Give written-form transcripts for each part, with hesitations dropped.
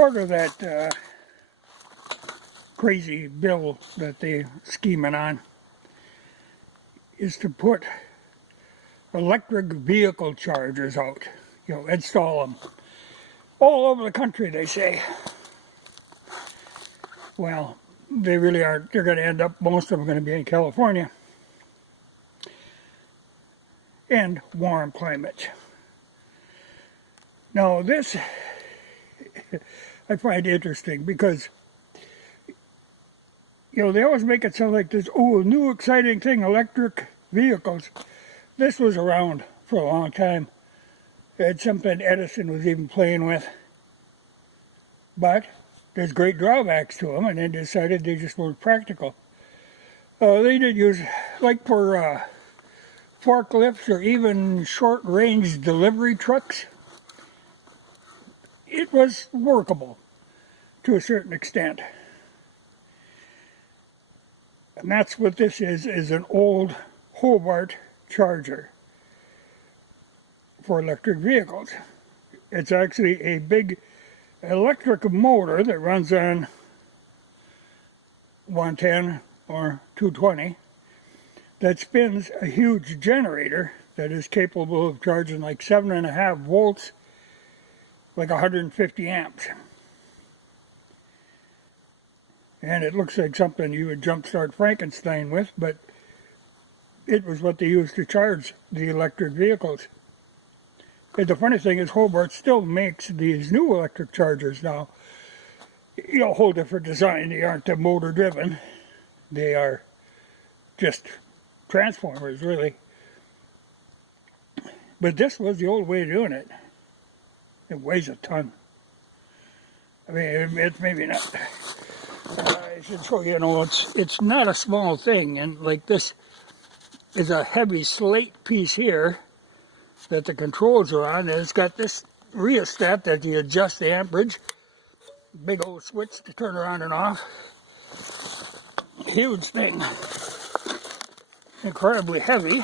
part of that crazy bill that they're scheming on is to put electric vehicle chargers out, install them all over the country, they say. Well, they really aren't. They're going to end up, most of them are going to be in California and warm climates. Now this I find interesting because they always make it sound like this, new exciting thing, electric vehicles. This was around for a long time. It's something Edison was even playing with. But there's great drawbacks to them, and they decided they just weren't practical. They did use, like for forklifts or even short-range delivery trucks, it was workable to a certain extent. And that's what this is an old Hobart charger for electric vehicles. It's actually a big electric motor that runs on 110 or 220 that spins a huge generator that is capable of charging like 7.5 volts, like 150 amps. And it looks like something you would jumpstart Frankenstein with, but it was what they used to charge the electric vehicles. And the funny thing is, Hobart still makes these new electric chargers now. A whole different design. They aren't motor driven. They are just transformers, really. But this was the old way of doing it. It weighs a ton. I mean, it's maybe not. I should show you, it's not a small thing. And like this is a heavy slate piece here that the controls are on, and it's got this rheostat that you adjust the amperage. Big old switch to turn around and off. Huge thing. Incredibly heavy.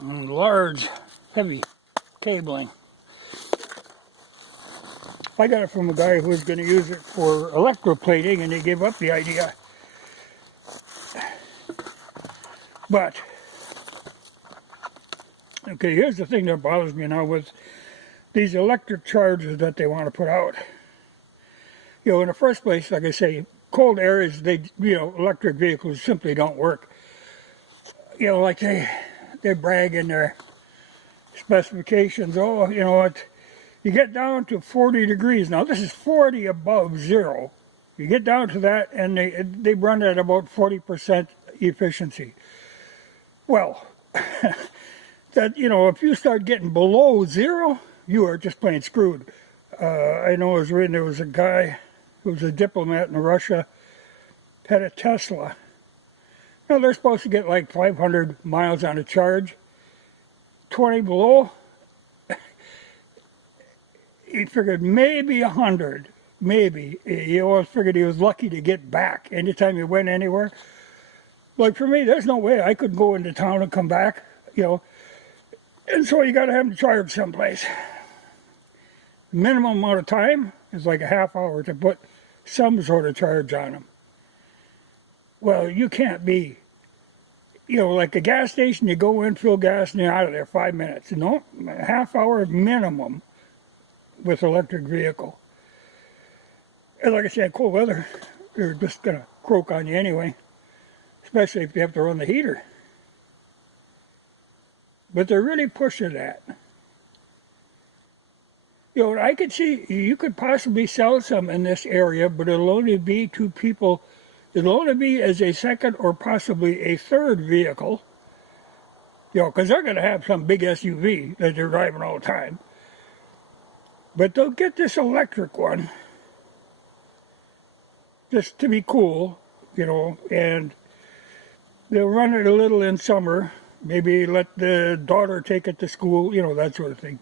And large, heavy cabling. I got it from a guy who was going to use it for electroplating, and he gave up the idea. But okay, here's the thing that bothers me now with these electric chargers that they want to put out. In the first place, like I say, cold areas, electric vehicles simply don't work. Like they brag in their specifications, you get down to 40 degrees. Now this is 40 above zero. You get down to that and they run at about 40% efficiency. Well, that, if you start getting below zero, you are just plain screwed. I know it was written, there was a guy who was a diplomat in Russia, had a Tesla. Now they're supposed to get like 500 miles on a charge. 20 below, he figured maybe 100, maybe. He always figured he was lucky to get back anytime he went anywhere. Like for me, there's no way I could go into town and come back, And so you got to have them charged someplace. Minimum amount of time is like a half hour to put some sort of charge on them. Well, you can't be, like a gas station, you go in, fill gas, and you're out of there 5 minutes. No, a half hour minimum with electric vehicle. And like I said, cold weather, they're just going to croak on you anyway, especially if you have to run the heater. But they're really pushing that. I could see you could possibly sell some in this area, but it'll only be to people. It'll only be as a second or possibly a third vehicle. Because they're going to have some big SUV that they're driving all the time. But they'll get this electric one just to be cool, and they'll run it a little in summer. Maybe let the daughter take it to school, that sort of thing.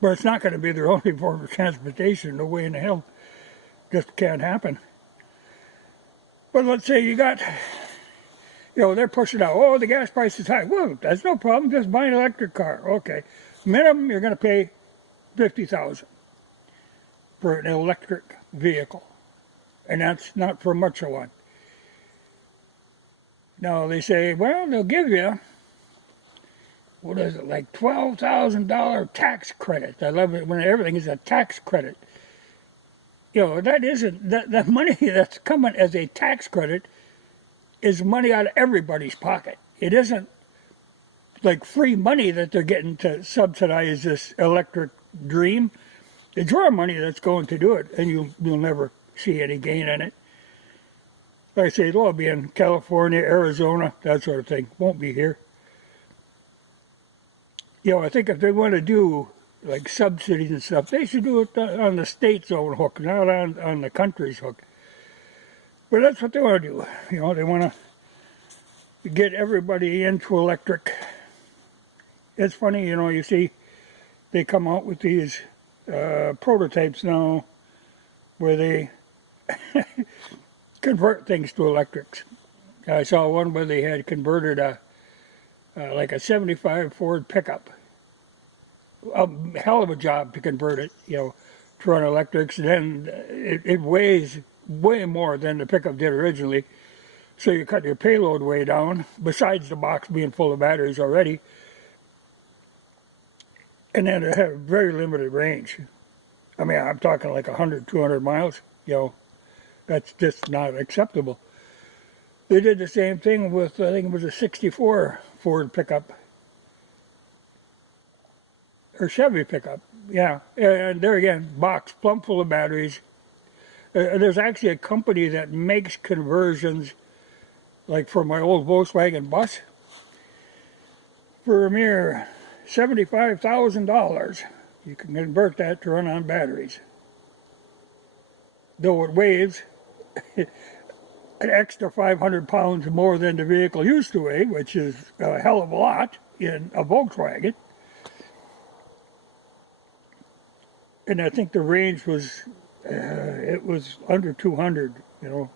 But it's not going to be their only form of transportation. No way in the hell. Just can't happen. But let's say you got, they're pushing out, the gas price is high. Well, that's no problem. Just buy an electric car. Okay. Minimum, you're going to pay $50,000. for an electric vehicle. And that's not for much of one. Now they say, well, they'll give you, what is it, like $12,000 tax credit. I love it when everything is a tax credit. You know, that isn't, that money that's coming as a tax credit is money out of everybody's pocket. It isn't like free money that they're getting to subsidize this electric dream. It's your money that's going to do it, and you'll never see any gain in it. Like I say, it'll all be in California, Arizona, that sort of thing. Won't be here. You know, I think if they want to do like subsidies and stuff, they should do it on the state's own hook, not on the country's hook. But that's what they want to do. You know, they want to get everybody into electric. It's funny, you know, you see they come out with these prototypes now where they convert things to electrics. I saw one where they had converted like a 75 Ford pickup. A hell of a job to convert it, you know, to run electrics. And then it weighs way more than the pickup did originally. So you cut your payload way down, besides the box being full of batteries already. And then it had very limited range. I mean, I'm talking like 100, 200 miles, you know. That's just not acceptable. They did the same thing with, I think it was a 64 Ford pickup. Or Chevy pickup, yeah. And there again, box plumb full of batteries. There's actually a company that makes conversions, like for my old Volkswagen bus, for a mere $75,000. You can convert that to run on batteries. Though it weighs an extra 500 pounds more than the vehicle used to weigh, which is a hell of a lot in a Volkswagen. And I think the range was, it was under 200, you know.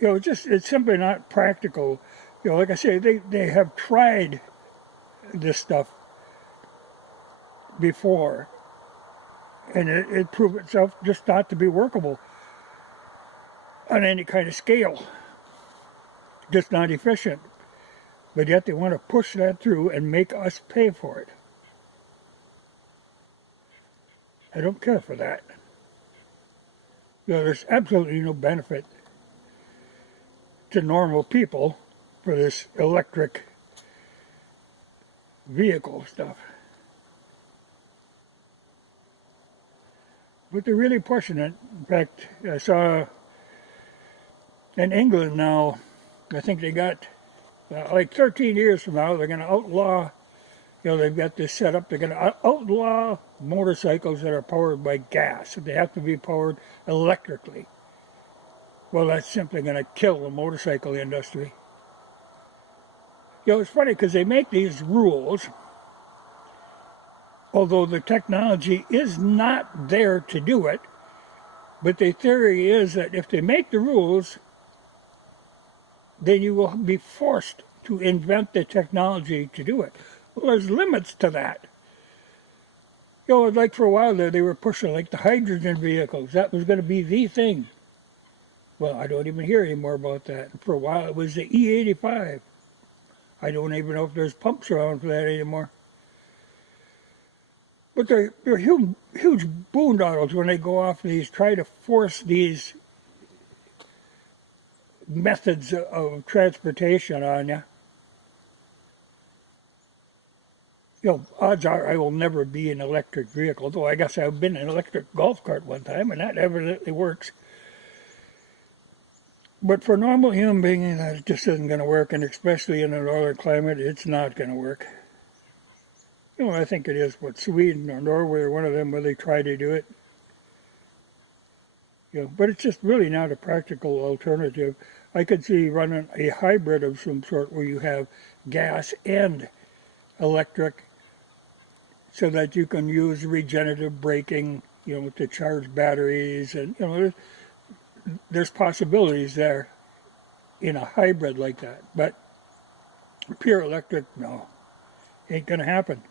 You know, it's simply not practical. You know, like I say, they have tried this stuff before, and it proved itself just not to be workable on any kind of scale. Just not efficient. But yet they want to push that through and make us pay for it. I don't care for that. You know, there's absolutely no benefit to normal people for this electric vehicle stuff. But they're really pushing it. In fact, I saw in England now, I think they got, like 13 years from now, they're going to outlaw, you know, they've got this set up, they're going to outlaw motorcycles that are powered by gas. They have to be powered electrically. Well, that's simply going to kill the motorcycle industry. You know, it's funny because they make these rules, although the technology is not there to do it, but the theory is that if they make the rules, then you will be forced to invent the technology to do it. Well, there's limits to that. You know, like for a while there, they were pushing like the hydrogen vehicles. That was going to be the thing. Well, I don't even hear any more about that. For a while, it was the E85. I don't even know if there's pumps around for that anymore. But they're huge boondoggles when they go off these, try to force these methods of transportation on you. You know, odds are I will never be an electric vehicle, though I guess I've been in an electric golf cart one time, and that evidently works. But for a normal human being, that just isn't going to work, and especially in a northern climate, it's not going to work. You know, I think it is, what, Sweden or Norway or one of them where they try to do it. You know, but it's just really not a practical alternative. I could see running a hybrid of some sort where you have gas and electric so that you can use regenerative braking, you know, to charge batteries, and, you know, there's possibilities there in a hybrid like that. But pure electric, no, ain't going to happen.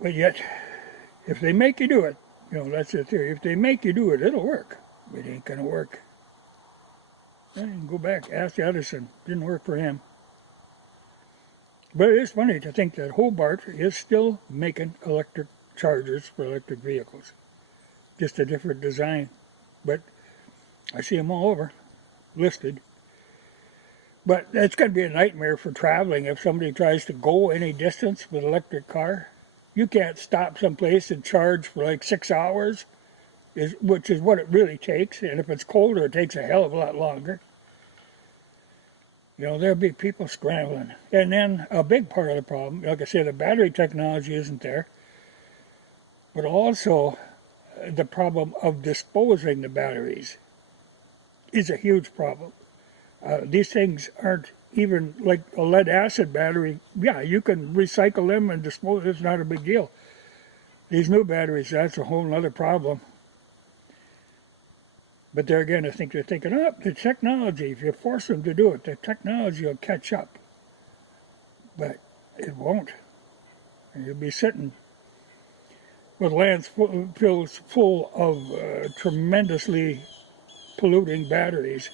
But yet, if they make you do it, that's the theory. If they make you do it, it'll work. It ain't going to work. Then you can go back, ask Edison. Didn't work for him. But it is funny to think that Hobart is still making electric chargers for electric vehicles. Just a different design. But I see them all over, listed. But it's going to be a nightmare for traveling if somebody tries to go any distance with an electric car. You can't stop someplace and charge for like 6 hours, which is what it really takes. And if it's colder, it takes a hell of a lot longer. There'll be people scrambling. And then a big part of the problem, like I said, the battery technology isn't there. But also the problem of disposing the batteries is a huge problem. These things aren't even like a lead acid battery. Yeah, you can recycle them and dispose. It's not a big deal. These new batteries, that's a whole other problem. But there again, I think they're thinking, oh, the technology, if you force them to do it, the technology will catch up. But it won't. And you'll be sitting with landfills full of tremendously polluting batteries.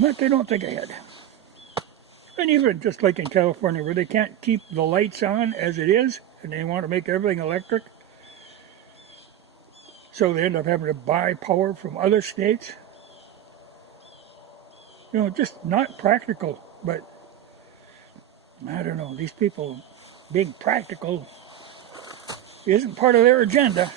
But they don't think ahead. And even just like in California, where they can't keep the lights on as it is, and they want to make everything electric, so they end up having to buy power from other states. Just not practical. But I don't know, these people being practical isn't part of their agenda.